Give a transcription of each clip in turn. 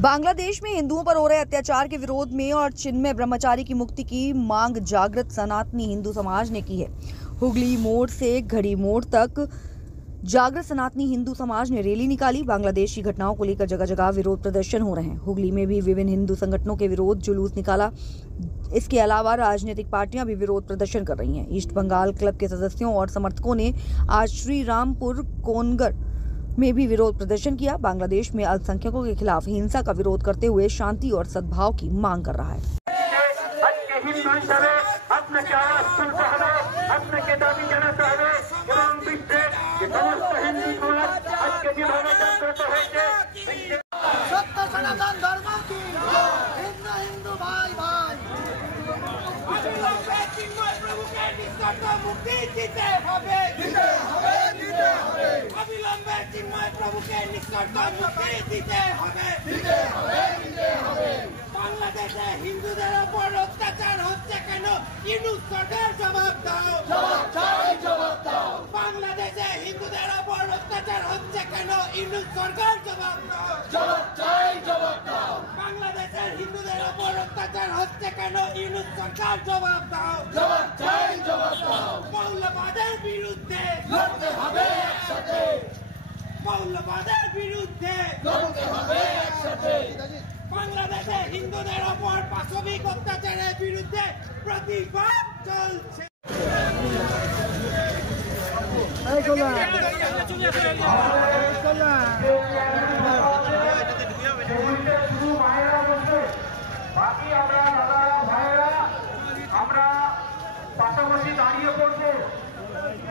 बांग्लादेश में हिंदुओं पर हो रहे अत्याचार के विरोध में और चिन्मय ब्रह्मचारी की मुक्ति की मांग जागृत सनातनी हिंदू समाज ने की है। हुगली मोड़ से घड़ी मोड़ तक जागृत सनातनी हिंदू समाज ने रैली निकाली। बांग्लादेश की घटनाओं को लेकर जगह जगह विरोध प्रदर्शन हो रहे हैं। हुगली में भी विभिन्न हिंदू संगठनों के विरोध जुलूस निकाला। इसके अलावा राजनीतिक पार्टियां भी विरोध प्रदर्शन कर रही हैं। ईस्ट बंगाल क्लब के सदस्यों और समर्थकों ने आज श्री रामपुर कोनगर में भी विरोध प्रदर्शन किया। बांग्लादेश में अल्पसंख्यकों के खिलाफ हिंसा का विरोध करते हुए शांति और सद्भाव की मांग कर रहा है। বাংলাদেশে হিন্দুদের উপর অত্যাচার হচ্ছে কেন? ইউনূস সরকার জবাব দাও। বাংলাদেশে হিন্দুদের উপর অত্যাচার হচ্ছে কেন? ইউনূস সরকার জবাব দাও। বাংলাদেশের হিন্দুদের উপর অত্যাচার হচ্ছে কেন? ইউনূস সরকার জবাব দাও। মৌলবাদের বিরুদ্ধে লড়তে হবে একসাথে। মৌলবাদের বিরুদ্ধে লড়তে হবে একসাথে। বাংলাদেশে হিন্দুদের উপর পাশবিক অত্যাচারের বিরুদ্ধে প্রতিবাদ চলছে। বাকি আমরা দাদারা ভাইয়েরা আমরা পাশাপাশি দাঁড়িয়ে পড়বো।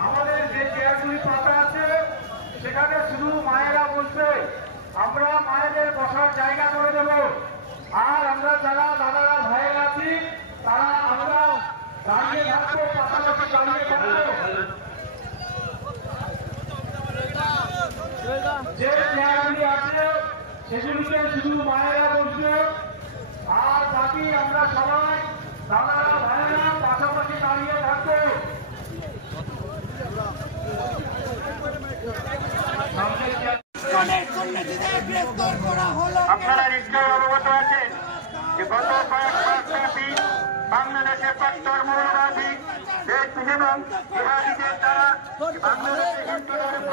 আমাদের যে চেয়ারগুলি পাতা আছে সেখানে শুধু মায়েরা বসবে। আমরা মায়েদের বসার জায়গা করে দেব। আর আমরা যারা দাদারা ভাইয়েরা আছি তারা আমরা দাঁড়িয়ে থাকবো, পাশাপাশি দাঁড়িয়ে থাকবো। যে চেয়ারগুলি আছে সেগুলিতে শুধু মায়েরা বসবে। আর বাকি আমরা সবাই দাদারা ভাইয়েরা পাশাপাশি দাঁড়িয়ে থাকবো। আপনারা নিশ্চয়ই অবগত আছেন যে গত কয়েক মাস ব্যাপী বাংলাদেশের প্রাক্তন মৌলবাদী এবং জিহাদিদের দ্বারা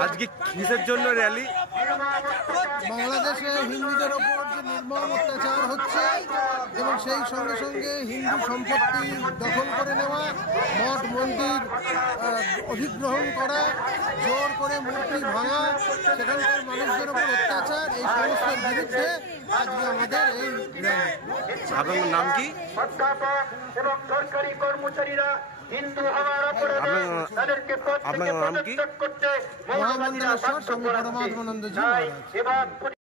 আজকে কিসের জন্য র্যালি? বাংলাদেশে হিন্দুদের ওপর যে নির্মম অত্যাচার হচ্ছে এবং সেই সঙ্গে সঙ্গে হিন্দু সম্পত্তি দখল করে নেওয়া, মঠ মন্দির অধিগ্রহণ করা, জোর করে মূর্তি ভাঙা, সেখানকার মানুষদের ওপর অত্যাচার, এই সমস্তের বিরুদ্ধে আজকে আমাদের এই র্যালি। আপনার নাম কি? অধ্যাপক এবং সরকারি কর্মচারীরা হিন্দু হওয়ার অপরাধে তাদেরকে পদ থেকে পদত্যাগ করতে মহামন্ডলেশ্বর স্বামী পরমাত্মানন্দজি মহারাজ।